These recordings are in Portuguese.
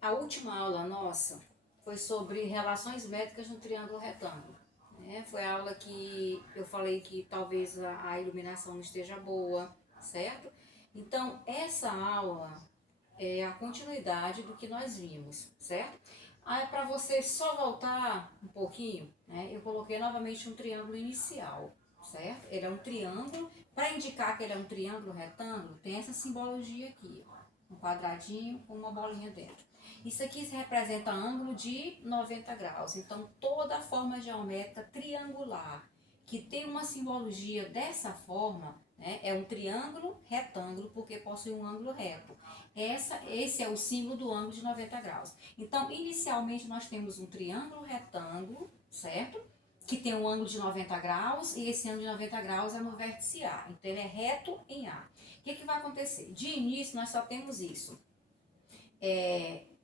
A última aula nossa foi sobre relações métricas no triângulo retângulo. Né? Foi a aula que eu falei que talvez a iluminação não esteja boa, certo? Então, essa aula é a continuidade do que nós vimos, certo? Aí, para você só voltar um pouquinho, né, eu coloquei novamente um triângulo inicial, certo? Ele é um triângulo. Para indicar que ele é um triângulo retângulo, tem essa simbologia aqui, ó, um quadradinho com uma bolinha dentro. Isso aqui representa ângulo de 90 graus. Então, toda forma geométrica triangular que tem uma simbologia dessa forma, né, é um triângulo retângulo porque possui um ângulo reto. Esse é o símbolo do ângulo de 90 graus. Então, inicialmente, nós temos um triângulo retângulo, certo? Que tem um ângulo de 90 graus e esse ângulo de 90 graus é no vértice A. Então, ele é reto em A. O que vai acontecer? De início, nós só temos isso.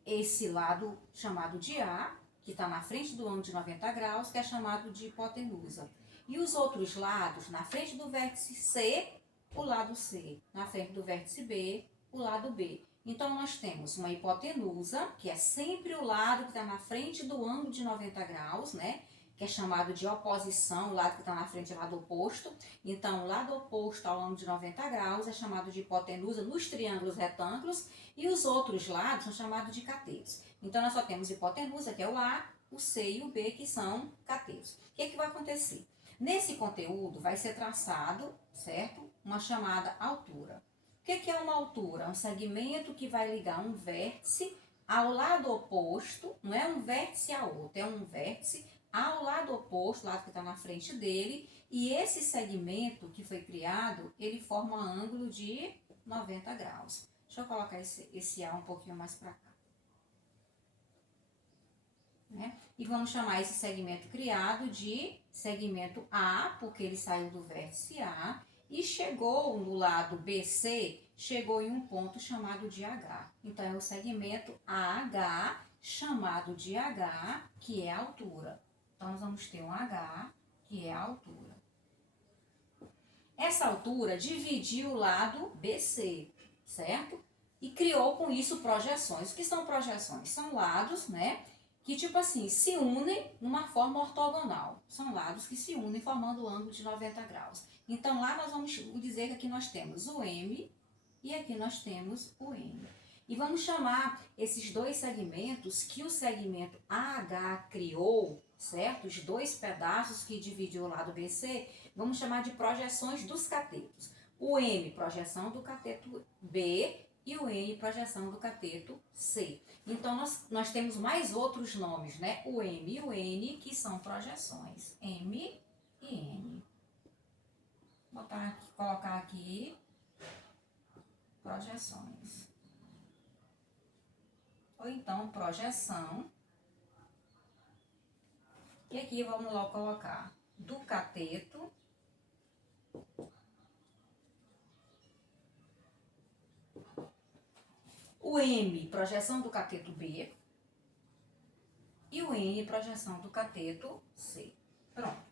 Esse lado chamado de A, que está na frente do ângulo de 90 graus, que é chamado de hipotenusa. E os outros lados, na frente do vértice C, o lado C. Na frente do vértice B, o lado B. Então, nós temos uma hipotenusa, que é sempre o lado que está na frente do ângulo de 90 graus, né? Que é chamado de oposição, o lado que está na frente é o lado oposto. Então, o lado oposto ao ângulo de 90 graus é chamado de hipotenusa nos triângulos retângulos e os outros lados são chamados de catetos. Então, nós só temos hipotenusa, que é o A, o C e o B, que são catetos. O que vai acontecer? Nesse conteúdo vai ser traçado, certo? Uma chamada altura. O que é uma altura? É um segmento que vai ligar um vértice ao lado oposto, não é um vértice a outro, é um vértice ao lado oposto, o lado que está na frente dele, e esse segmento que foi criado, ele forma um ângulo de 90 graus. Deixa eu colocar esse A um pouquinho mais para cá. Né? E vamos chamar esse segmento criado de segmento A, porque ele saiu do vértice A e chegou no lado BC, chegou em um ponto chamado de H. Então, é o segmento AH, chamado de H, que é a altura. Então, nós vamos ter um H, que é a altura. Essa altura dividiu o lado BC, certo? E criou com isso projeções. O que são projeções? São lados, né? Que, tipo assim, se unem numa forma ortogonal. São lados que se unem formando o ângulo de 90 graus. Então, lá nós vamos dizer que aqui nós temos o M e aqui nós temos o N. E vamos chamar esses dois segmentos que o segmento AH criou, certo? Os dois pedaços que dividiu o lado BC, vamos chamar de projeções dos catetos. O M, projeção do cateto B, e o N, projeção do cateto C. Então, nós temos mais outros nomes, né? O M e o N, que são projeções. M e N. Vou colocar aqui projeções. Ou então, projeção. E aqui vamos logo colocar do cateto o M, projeção do cateto B, e o N, projeção do cateto C. Pronto.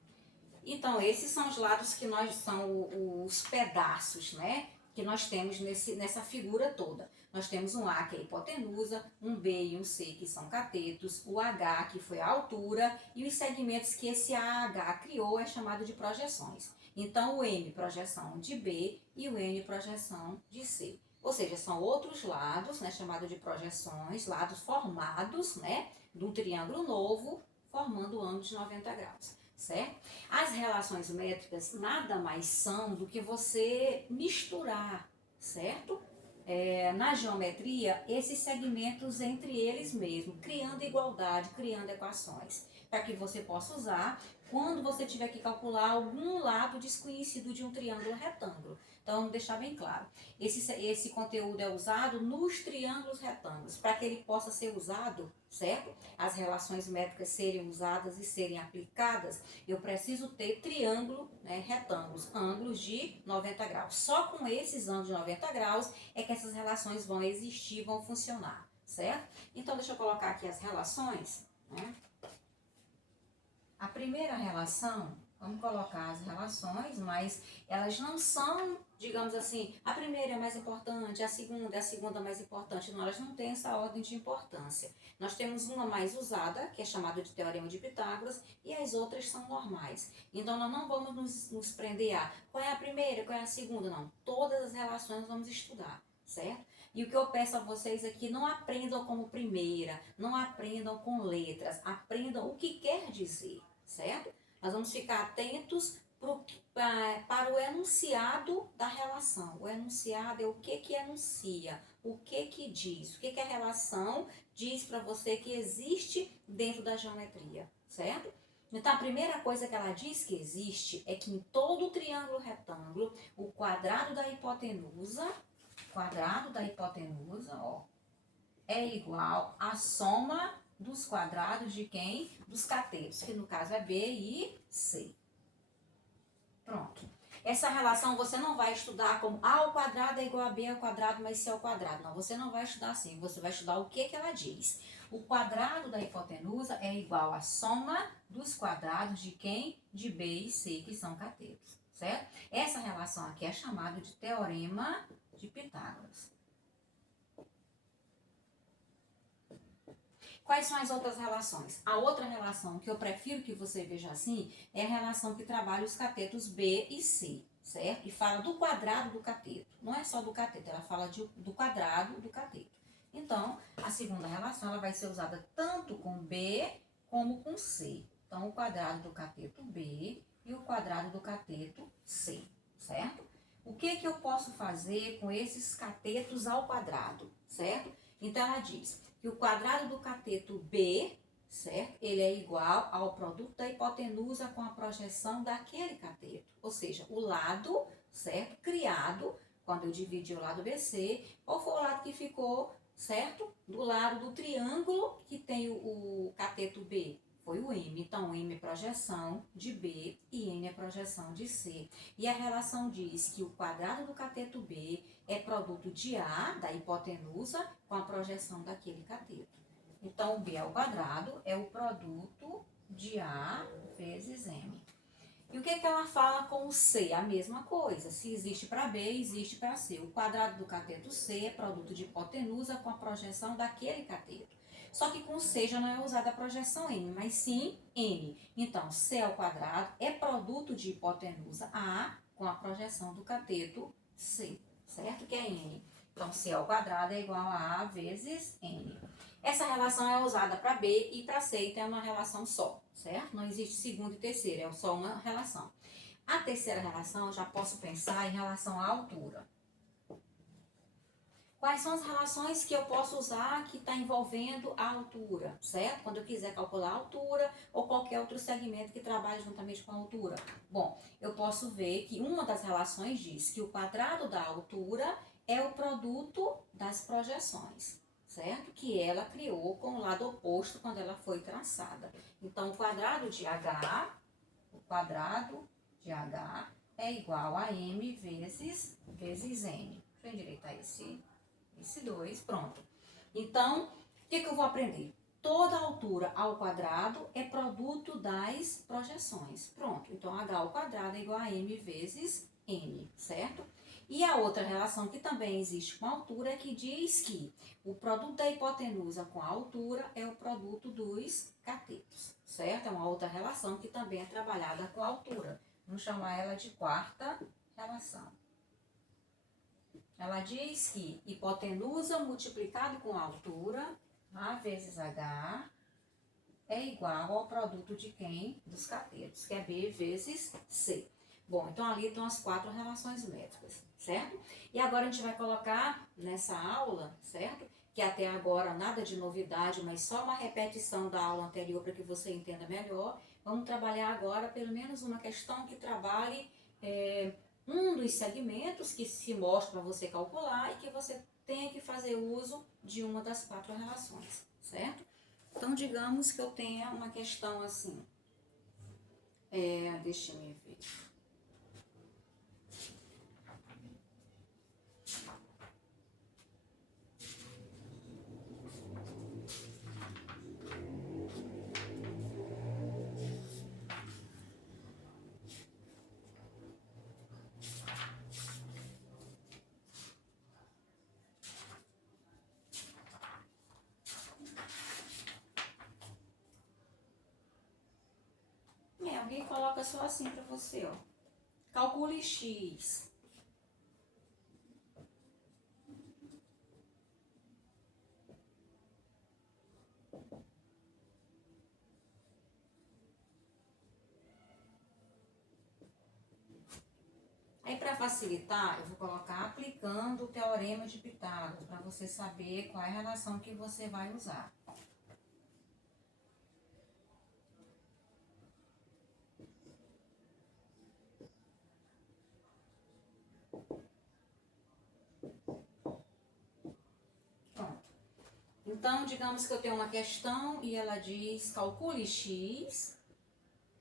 Então, esses são os lados que são os pedaços, né? Que nós temos nessa figura toda. Nós temos um A, que é a hipotenusa, um B e um C, que são catetos, o H, que foi a altura, e os segmentos que esse AH criou é chamado de projeções. Então, o M, projeção de B, e o N, projeção de C. Ou seja, são outros lados, né, chamados de projeções, lados formados, né, de um triângulo novo, formando o ângulo de 90 graus, certo? As relações métricas nada mais são do que você misturar, certo? Na geometria, esses segmentos entre eles mesmos, criando igualdade, criando equações, para que você possa usar quando você tiver que calcular algum lado desconhecido de um triângulo retângulo. Então, vamos deixar bem claro. Esse conteúdo é usado nos triângulos retângulos, para que ele possa ser usado, certo? As relações métricas serem usadas e serem aplicadas, eu preciso ter triângulo, né, retângulos, ângulos de 90 graus. Só com esses ângulos de 90 graus é que essas relações vão existir, vão funcionar, certo? Então, deixa eu colocar aqui as relações, né? A primeira relação Vamos colocar as relações, mas elas não são, digamos assim, a primeira é mais importante, a segunda mais importante. Não, elas não têm essa ordem de importância. Nós temos uma mais usada, que é chamada de Teorema de Pitágoras, e as outras são normais. Então, nós não vamos nos prender a qual é a primeira, qual é a segunda, não. Todas as relações nós vamos estudar, certo? E o que eu peço a vocês é que não aprendam como primeira, não aprendam com letras, aprendam o que quer dizer, certo? Nós vamos ficar atentos para o enunciado da relação. O enunciado é o que enuncia, o que diz, o que a relação diz para você que existe dentro da geometria, certo? Então, a primeira coisa que ela diz que existe é que em todo triângulo retângulo, o quadrado da hipotenusa, ó, é igual à soma dos quadrados de quem? Dos catetos, que no caso é B e C. Pronto. Essa relação você não vai estudar como A ao quadrado é igual a B ao quadrado mais C ao quadrado. Não, você não vai estudar assim. Você vai estudar o que ela diz. O quadrado da hipotenusa é igual à soma dos quadrados de quem? De B e C, que são catetos, certo? Essa relação aqui é chamada de Teorema de Pitágoras. Quais são as outras relações? A outra relação que eu prefiro que você veja assim é a relação que trabalha os catetos B e C, certo? E fala do quadrado do cateto. Não é só do cateto, ela fala do quadrado do cateto. Então, a segunda relação ela vai ser usada tanto com B como com C. Então, o quadrado do cateto B e o quadrado do cateto C, certo? O que eu posso fazer com esses catetos ao quadrado, certo? Então, ela diz que o quadrado do cateto B, certo? Ele é igual ao produto da hipotenusa com a projeção daquele cateto. Ou seja, o lado, certo? Criado, quando eu dividi o lado BC, qual foi o lado que ficou, certo? Do lado do triângulo que tem o cateto B. Foi o M. Então, M é projeção de B e N é projeção de C. E a relação diz que o quadrado do cateto B é produto de A, da hipotenusa, com a projeção daquele cateto. Então, o B ao quadrado é o produto de A vezes M. E o que ela fala com o C? A mesma coisa. Se existe para B, existe para C. O quadrado do cateto C é produto de hipotenusa com a projeção daquele cateto. Só que com C já não é usada a projeção M, mas sim N. Então, C ao quadrado é produto de hipotenusa A com a projeção do cateto C, certo? Que é N. Então, C ao quadrado é igual a A vezes N. Essa relação é usada para B e para C, então é uma relação só, certo? Não existe segunda e terceira, é só uma relação. A terceira relação eu já posso pensar em relação à altura. Quais são as relações que eu posso usar que está envolvendo a altura, certo? Quando eu quiser calcular a altura ou qualquer outro segmento que trabalhe juntamente com a altura. Bom, eu posso ver que uma das relações diz que o quadrado da altura é o produto das projeções, certo? Que ela criou com o lado oposto quando ela foi traçada. Então, o quadrado de H é igual a M vezes N. Deixa eu endireitar esse 2, pronto. Então, o que eu vou aprender? Toda altura ao quadrado é produto das projeções. Pronto, então H ao quadrado é igual a M vezes N, certo? E a outra relação que também existe com a altura é que diz que o produto da hipotenusa com a altura é o produto dos catetos, certo? É uma outra relação que também é trabalhada com a altura. Vamos chamar ela de quarta relação. Ela diz que hipotenusa multiplicado com altura, A vezes H, é igual ao produto de quem? Dos catetos, que é B vezes C. Bom, então ali estão as 4 relações métricas, certo? E agora a gente vai colocar nessa aula, certo? Que até agora nada de novidade, mas só uma repetição da aula anterior para que você entenda melhor. Vamos trabalhar agora pelo menos uma questão que trabalhe um dos segmentos que se mostra para você calcular e que você tenha que fazer uso de uma das 4 relações, certo? Então, digamos que eu tenha uma questão assim, deixa eu ver. Alguém coloca só assim para você, ó. Calcule x. Aí, para facilitar, eu vou colocar aplicando o teorema de Pitágoras, para você saber qual é a relação que você vai usar. Pronto. Então, digamos que eu tenho uma questão e ela diz calcule x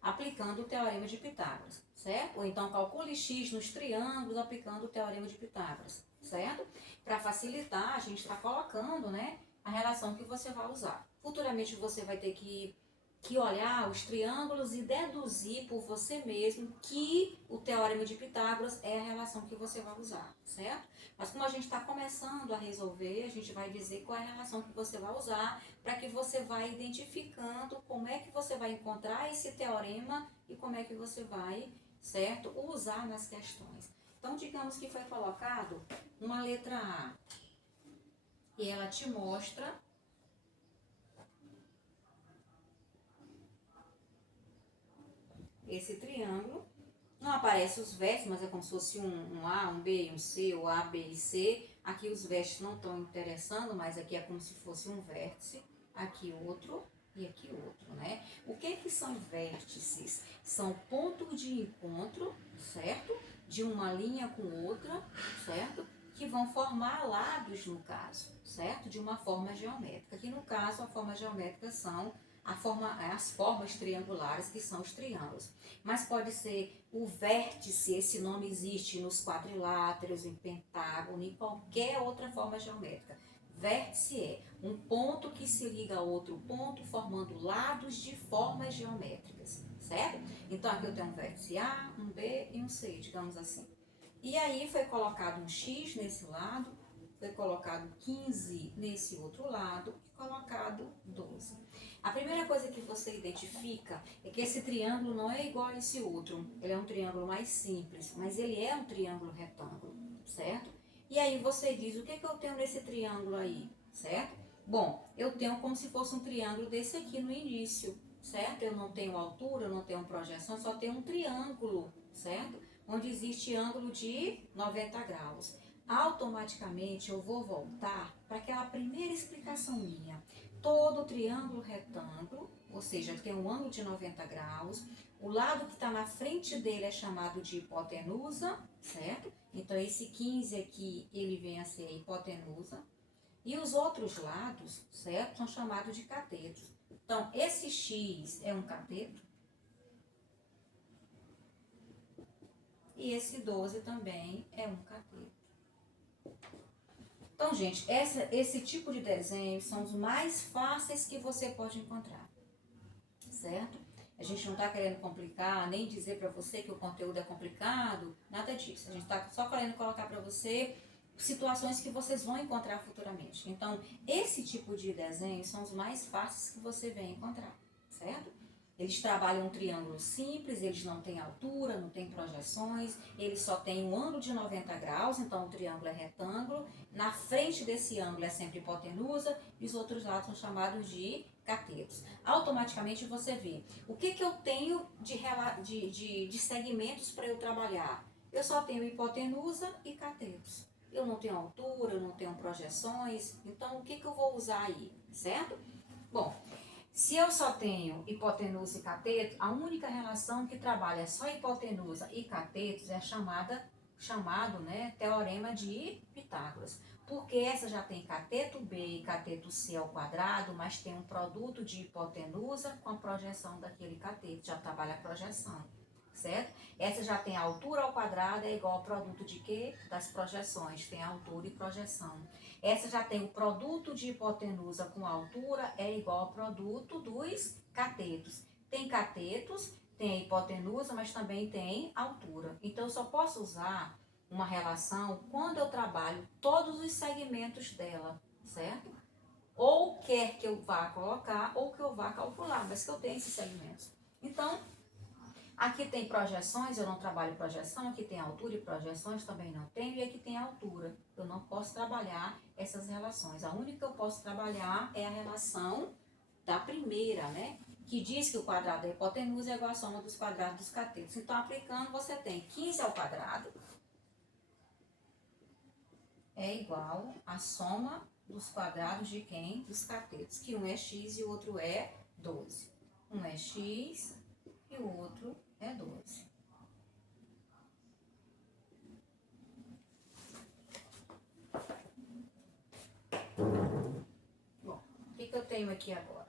aplicando o teorema de Pitágoras, certo? Ou então calcule x nos triângulos aplicando o teorema de Pitágoras, certo? Para facilitar, a gente está colocando, né, a relação que você vai usar. Futuramente você vai ter que olhar os triângulos e deduzir por você mesmo que o teorema de Pitágoras é a relação que você vai usar, certo? Mas como a gente está começando a resolver, a gente vai dizer qual é a relação que você vai usar para que você vá identificando como é que você vai encontrar esse teorema e como é que você vai, certo, usar nas questões. Então, digamos que foi colocado uma letra A e ela te mostra esse triângulo. Não aparece os vértices, mas é como se fosse um A, um B e um C, ou A, B e C. Aqui os vértices não estão interessando, mas aqui é como se fosse um vértice, aqui outro e aqui outro, né? O que são vértices? São pontos de encontro, certo? De uma linha com outra, certo? Que vão formar lados, no caso, certo? De uma forma geométrica. Aqui no caso, a forma geométrica são as formas triangulares, que são os triângulos. Mas pode ser o vértice, esse nome existe nos quadriláteros, em pentágono, em qualquer outra forma geométrica. Vértice é um ponto que se liga a outro ponto, formando lados de formas geométricas, certo? Então aqui eu tenho um vértice A, um B e um C, digamos assim. E aí foi colocado um X nesse lado, foi colocado 15 nesse outro lado e colocado 12. A primeira coisa que você identifica é que esse triângulo não é igual a esse outro. Ele é um triângulo mais simples, mas ele é um triângulo retângulo, certo? E aí você diz, o que eu tenho nesse triângulo aí, certo? Bom, eu tenho como se fosse um triângulo desse aqui no início, certo? Eu não tenho altura, eu não tenho projeção, só tenho um triângulo, certo? Onde existe ângulo de 90 graus. Automaticamente eu vou voltar para aquela primeira explicação minha. Todo triângulo retângulo, ou seja, tem um ângulo de 90 graus, o lado que está na frente dele é chamado de hipotenusa, certo? Então esse 15 aqui, ele vem a ser a hipotenusa. E os outros lados, certo? São chamados de catetos. Então esse X é um cateto. E esse 12 também é um cateto. Então, gente, esse tipo de desenho são os mais fáceis que você pode encontrar, certo? A gente não está querendo complicar, nem dizer para você que o conteúdo é complicado, nada disso. A gente está só querendo colocar para você situações que vocês vão encontrar futuramente. Então, esse tipo de desenho são os mais fáceis que você vem encontrar, certo? Eles trabalham um triângulo simples, eles não têm altura, não têm projeções, eles só têm um ângulo de 90 graus, então o triângulo é retângulo. Na frente desse ângulo é sempre hipotenusa e os outros lados são chamados de catetos. Automaticamente você vê o que eu tenho de segmentos para eu trabalhar. Eu só tenho hipotenusa e catetos. Eu não tenho altura, eu não tenho projeções, então o que eu vou usar aí, certo? Bom, se eu só tenho hipotenusa e cateto, a única relação que trabalha só hipotenusa e catetos é chamado, né, teorema de Pitágoras. Porque essa já tem cateto B e cateto C ao quadrado, mas tem um produto de hipotenusa com a projeção daquele cateto, já trabalha a projeção, certo? Essa já tem altura ao quadrado, é igual ao produto de quê? Das projeções, tem altura e projeção. Essa já tem o produto de hipotenusa com altura, é igual ao produto dos catetos. Tem catetos, tem a hipotenusa, mas também tem altura. Então, eu só posso usar uma relação quando eu trabalho todos os segmentos dela, certo? Ou quer que eu vá colocar, ou que eu vá calcular, mas que eu tenho esses segmentos. Então, Aqui tem projeções, eu não trabalho projeção. Aqui tem altura e projeções, também não tenho. E aqui tem altura. Eu não posso trabalhar essas relações. A única que eu posso trabalhar é a relação da primeira, né? Que diz que o quadrado da hipotenusa é igual à soma dos quadrados dos catetos. Então, aplicando, você tem 15 ao quadrado é igual à soma dos quadrados de quem? Dos catetos. Que um é x e o outro é 12. Um é x e o outro é 12. Bom, o que eu tenho aqui agora?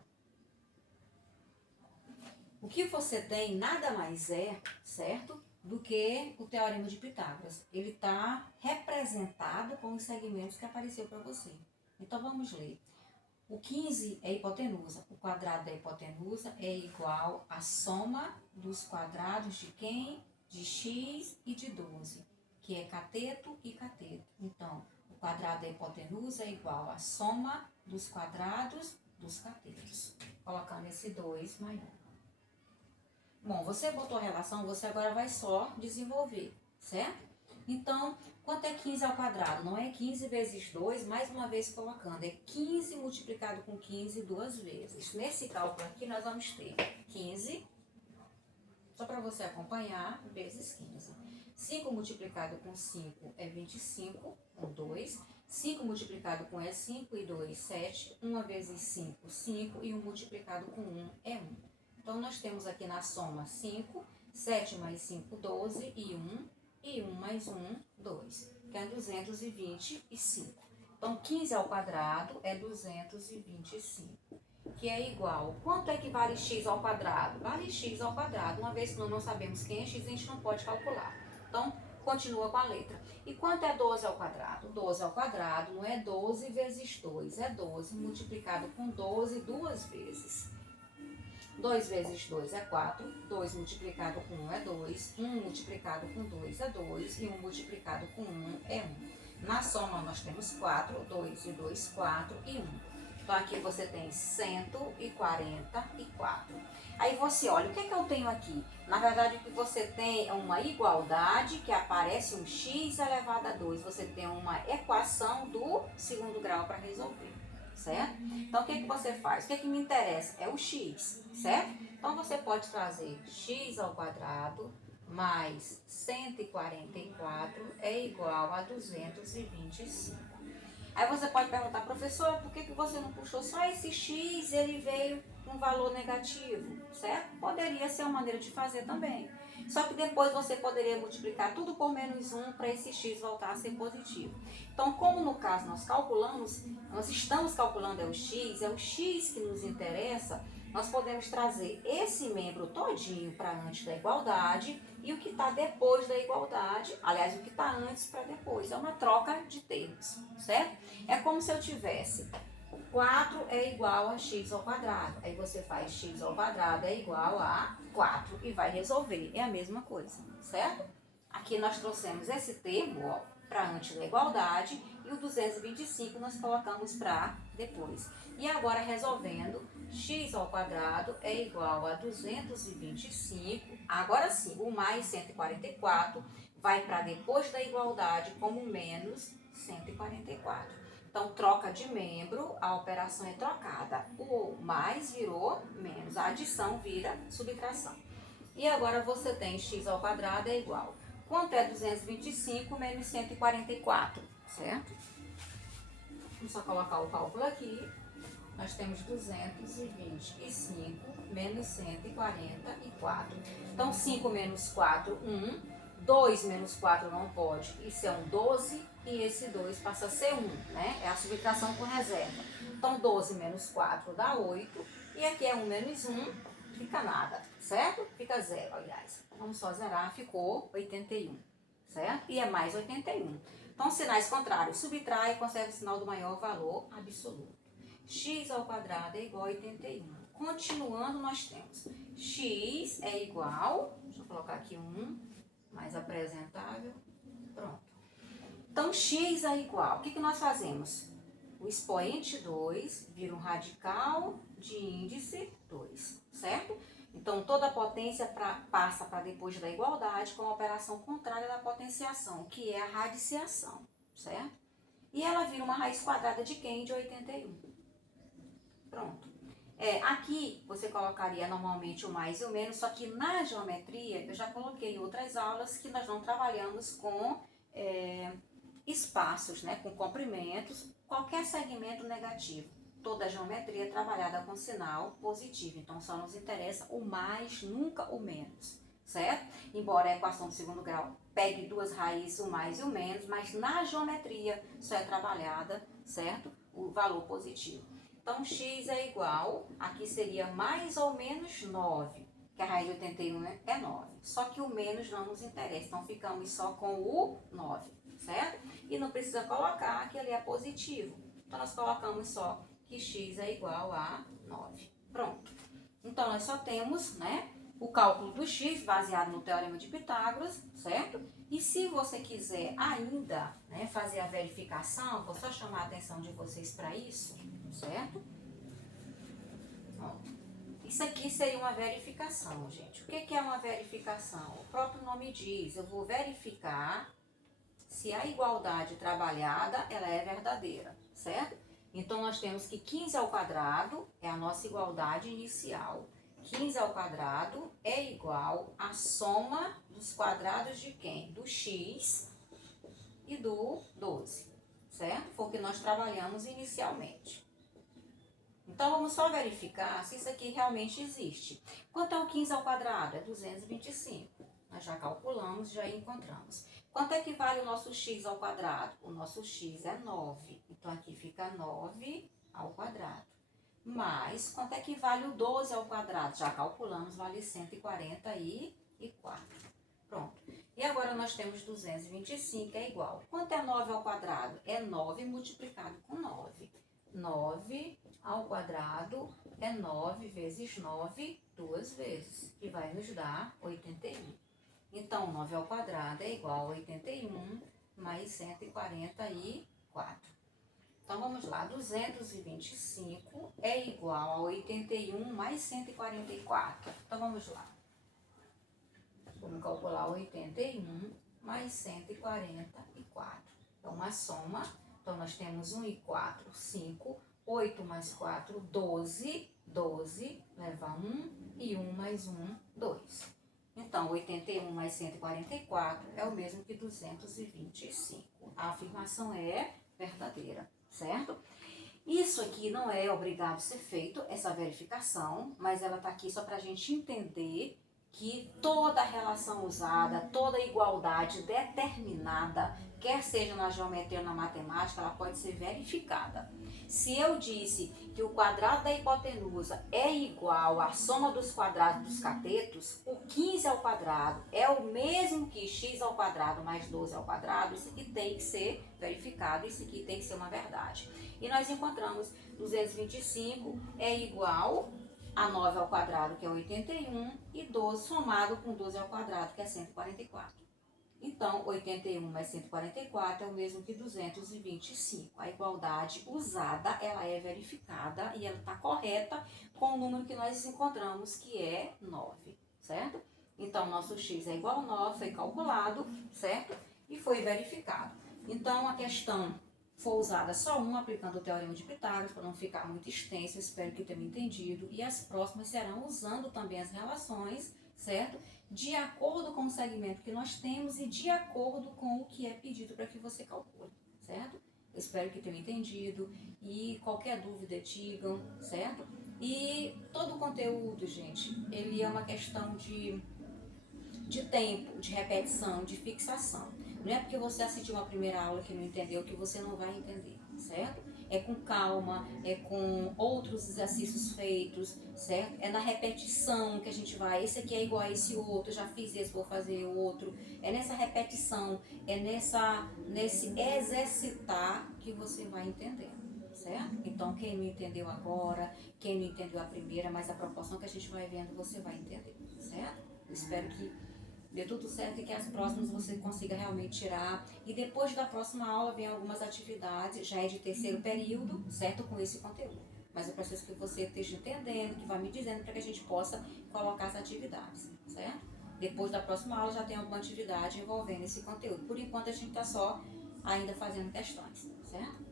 O que você tem nada mais é, certo? Do que o teorema de Pitágoras. Ele está representado com os segmentos que apareceu para você. Então, vamos ler. O 15 é hipotenusa. O quadrado da hipotenusa é igual à soma dos quadrados de quem? De x e de 12, que é cateto e cateto. Então, o quadrado da hipotenusa é igual à soma dos quadrados dos catetos. Colocando esse 2 maior. Bom, você botou a relação, você agora vai só desenvolver, certo? Então, quanto é 15 ao quadrado? Não é 15 vezes 2, mais uma vez colocando. É 15 multiplicado com 15 duas vezes. Nesse cálculo aqui, nós vamos ter 15, só para você acompanhar, vezes 15. 5 multiplicado com 5 é 25, com 2. 5 multiplicado com 1 é 5 e 2, 7. 1 vezes 5, 5. E 1 multiplicado com 1 é 1. Então, nós temos aqui na soma 5, 7 mais 5, 12 e 1. E 1 mais 1, 2, que é 225. Então, 15 ao quadrado é 225, que é igual. Quanto é que vale x ao quadrado? Vale x ao quadrado. Uma vez que nós não sabemos quem é x, a gente não pode calcular. Então, continua com a letra. E quanto é 12 ao quadrado? 12 ao quadrado não é 12 vezes 2, é 12 multiplicado com 12 duas vezes. 2 vezes 2 é 4, 2 multiplicado com 1 é 2, 1 multiplicado com 2 é 2 e 1 multiplicado com 1 é 1. Na soma nós temos 4, 2 e 2, 4 e 1. Então aqui você tem 144. Aí você olha, o que é que eu tenho aqui? Na verdade o que você tem é uma igualdade que aparece um x elevado a 2. Você tem uma equação do segundo grau para resolver. Certo? Então, o que você faz? O que me interessa? É o x, certo? Então, você pode trazer x ao quadrado mais 144 é igual a 225. Aí você pode perguntar, professora, por que você não puxou só esse x e ele veio com valor negativo, certo? Poderia ser uma maneira de fazer também. Só que depois você poderia multiplicar tudo por menos 1 para esse x voltar a ser positivo. Então, como no caso nós estamos calculando é o x que nos interessa, nós podemos trazer esse membro todinho para antes da igualdade e o que está depois da igualdade, aliás, o que está antes para depois. É uma troca de termos, certo? É como se eu tivesse 4 é igual a x ao quadrado. Aí você faz x ao quadrado é igual a 4 e vai resolver. É a mesma coisa, certo? Aqui nós trouxemos esse termo para antes da igualdade e o 225 nós colocamos para depois. E agora resolvendo, x ao quadrado é igual a 225. Agora sim, o mais 144 vai para depois da igualdade como menos 144. Então, troca de membro, a operação é trocada. O mais virou menos, a adição vira subtração. E agora você tem x ao quadrado é igual. Quanto é 225 menos 144, certo? Vamos só colocar o cálculo aqui. Nós temos 225 menos 144. Então, 5 menos 4, 1. 2 menos 4 não pode, isso é um 12 e esse 2 passa a ser 1, né? É a subtração com reserva. Então, 12 menos 4 dá 8 e aqui é 1 menos 1, fica nada, certo? Fica 0, aliás. Vamos só zerar, ficou 81, certo? E é mais 81. Então, sinais contrários, subtrai e conserva o sinal do maior valor absoluto. X ao quadrado é igual a 81. Continuando, nós temos x é igual, deixa eu colocar aqui 1, mais apresentável, pronto. Então, x é igual, o que nós fazemos? O expoente 2 vira um radical de índice 2, certo? Então, toda a potência passa para depois da igualdade com a operação contrária da potenciação, que é a radiciação, certo? E ela vira uma raiz quadrada de quem? De 81. Pronto. Aqui você colocaria normalmente o mais e o menos, só que na geometria eu já coloquei em outras aulas que nós não trabalhamos com espaços, né, com comprimentos, qualquer segmento negativo. Toda a geometria é trabalhada com sinal positivo, então só nos interessa o mais, nunca o menos, certo? Embora a equação do segundo grau pegue duas raízes, o mais e o menos, mas na geometria só é trabalhada, certo? O valor positivo. Então, x é igual, aqui seria mais ou menos 9, que a raiz de 81 é 9. Só que o menos não nos interessa, então ficamos só com o 9, certo? E não precisa colocar que ele é positivo. Então, nós colocamos só que x é igual a 9. Pronto. Então, nós só temos, né, o cálculo do x baseado no Teorema de Pitágoras, certo? E se você quiser ainda, né, fazer a verificação, vou só chamar a atenção de vocês para isso, certo? Ó, isso aqui seria uma verificação, gente. O que é uma verificação? O próprio nome diz, eu vou verificar se a igualdade trabalhada ela é verdadeira, certo? Então, nós temos que 15 ao quadrado é a nossa igualdade inicial. 15 ao quadrado é igual à soma dos quadrados de quem? Do x e do 12, certo? Foi o que nós trabalhamos inicialmente. Então, vamos só verificar se isso aqui realmente existe. Quanto é o 15 ao quadrado? É 225. Nós já calculamos, já encontramos. Quanto é que vale o nosso x ao quadrado? O nosso x é 9. Então, aqui fica 9 ao quadrado. Mas, quanto é que vale o 12 ao quadrado? Já calculamos, vale 144. Pronto. E agora nós temos 225, é igual. Quanto é 9 ao quadrado? É 9 multiplicado com 9. 9 ao quadrado é 9 vezes 9, duas vezes, que vai nos dar 81. Então, 9 ao quadrado é igual a 81 mais 144. Então, vamos lá. 225 é igual a 81 mais 144. Então, vamos lá. Vamos calcular 81 mais 144. Então, uma soma. Então, nós temos 1 e 4, 5. 8 mais 4, 12. 12 leva 1 e 1 mais 1, 2. Então, 81 mais 144 é o mesmo que 225. A afirmação é verdadeira, certo? Isso aqui não é obrigado a ser feito, essa verificação, mas ela está aqui só para a gente entender que toda relação usada, toda igualdade determinada, quer seja na geometria ou na matemática, ela pode ser verificada. Se eu disse que o quadrado da hipotenusa é igual à soma dos quadrados dos catetos, o 15 ao quadrado é o mesmo que x ao quadrado mais 12 ao quadrado, isso aqui tem que ser verificado, isso aqui tem que ser uma verdade. E nós encontramos 225 é igual a 9 ao quadrado, que é 81, e 12 somado com 12 ao quadrado, que é 144. Então, 81 mais 144 é o mesmo que 225. A igualdade usada, ela é verificada e ela está correta com o número que nós encontramos, que é 9, certo? Então, nosso x é igual a 9, foi calculado, certo? E foi verificado. Então, a questão foi usada só uma, aplicando o Teorema de Pitágoras, para não ficar muito extenso, espero que tenham entendido. E as próximas serão usando também as relações, certo? De acordo com o segmento que nós temos e de acordo com o que é pedido para que você calcule, certo? Eu espero que tenham entendido e qualquer dúvida digam, certo? E todo o conteúdo, gente, ele é uma questão de tempo, de repetição, de fixação. Não é porque você assistiu uma primeira aula que não entendeu que você não vai entender, certo? É com calma, é com outros exercícios feitos, certo? É na repetição que a gente vai, esse aqui é igual a esse outro, já fiz esse, vou fazer o outro. É nessa repetição, é nesse exercitar que você vai entender, certo? Então, quem não entendeu agora, quem não entendeu a primeira, mas a proporção que a gente vai vendo, você vai entender, certo? Espero que dê tudo certo e que as próximas você consiga realmente tirar. E depois da próxima aula vem algumas atividades, já é de terceiro período, certo? Com esse conteúdo. mas eu preciso que você esteja entendendo, que vá me dizendo para que a gente possa colocar as atividades, certo? Depois da próxima aula já tem alguma atividade envolvendo esse conteúdo. Por enquanto a gente está só ainda fazendo questões, certo?